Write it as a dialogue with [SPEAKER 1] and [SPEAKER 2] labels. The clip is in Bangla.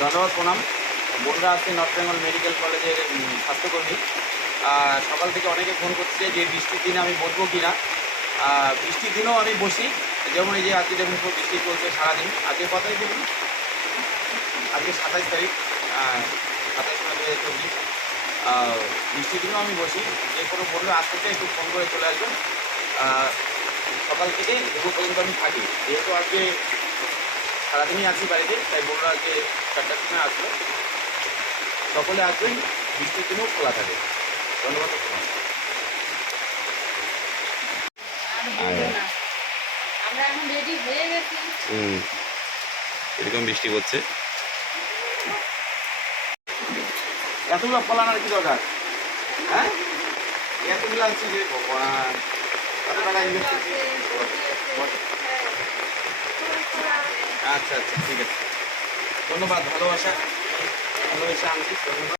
[SPEAKER 1] ধন্যবাদ, প্রণাম। বন্ধুরা, আজকে নর্থ বেঙ্গল মেডিকেল কলেজের স্বাস্থ্যকর্মী। সকাল থেকে অনেকে ফোন করছে যে বৃষ্টির দিনে আমি বসবো কি না বৃষ্টির দিনেও আমি বসি। যেমন এই যে আজকে দেখুন বৃষ্টি চলছে সারাদিন। আজকে কত তারিখ দেখুন আজকে সাতাইশ তারিখ সাতাইশ মানে দু হাজার চব্বিশ বৃষ্টির দিনেও আমি বসি। যে কোনো বন্ধুরা আসতে চাই একটু ফোন করে চলে আসবেন। সকাল থেকে দুপুর পর্যন্ত আমি থাকি। যেহেতু আজকে সারাদিনই আছি বাড়িতে তাই বলল আজকে চারটার সময় আসবে। সকলে আসবেন বৃষ্টির দিনেও খোলা থাকে। ধন্যবাদ।
[SPEAKER 2] আর
[SPEAKER 1] এরকম বৃষ্টি করছে এতগুলো ফলানোর কি দরকার? হ্যাঁ? এতগুলো আনছি যে ভগবান। কত টাকা ইনভেস্ট করছি আচ্ছা আচ্ছা ঠিক আছে। ধন্যবাদ ভালোবাসা। ভালোবাসা আনছি ধন্যবাদ।